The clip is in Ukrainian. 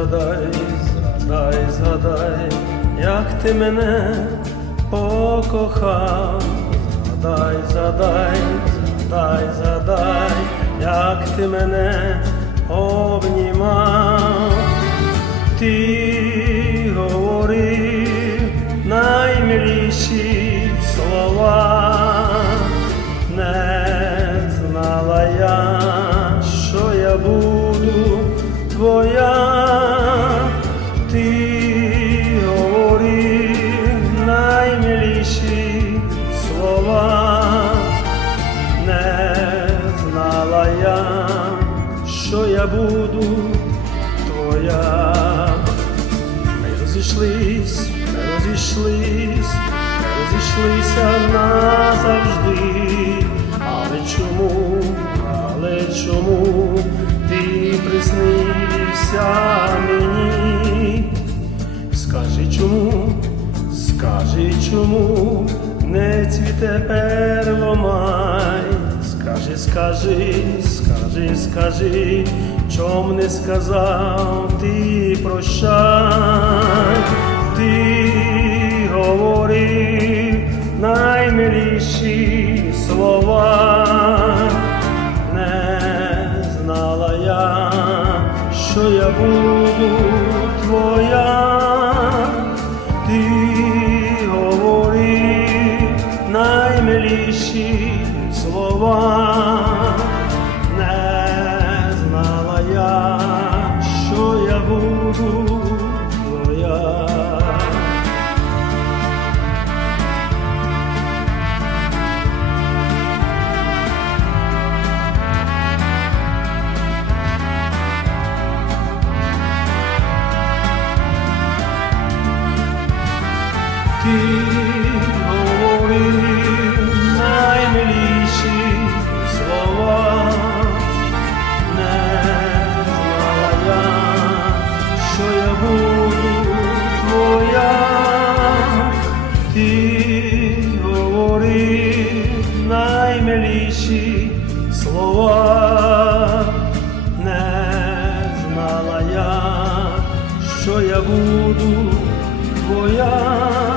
згадай, згадай, згадай, як ти мене покохав, згадай, згадай, згадай, згадай, як ти мене обнімав, ти я буду твоя. Ми розійшлись, ми розійшлись, ми розійшлися назавжди. Але чому, але чому ти приснився мені? Скажи чому, скажи чому не цвіте перломай, скажи, скажи, скажи, скажи, чом не сказав ти прощай, ти говорив наймиліші слова, не знала я, що я буду твоя, я слова, не знала я, що я буду твоя.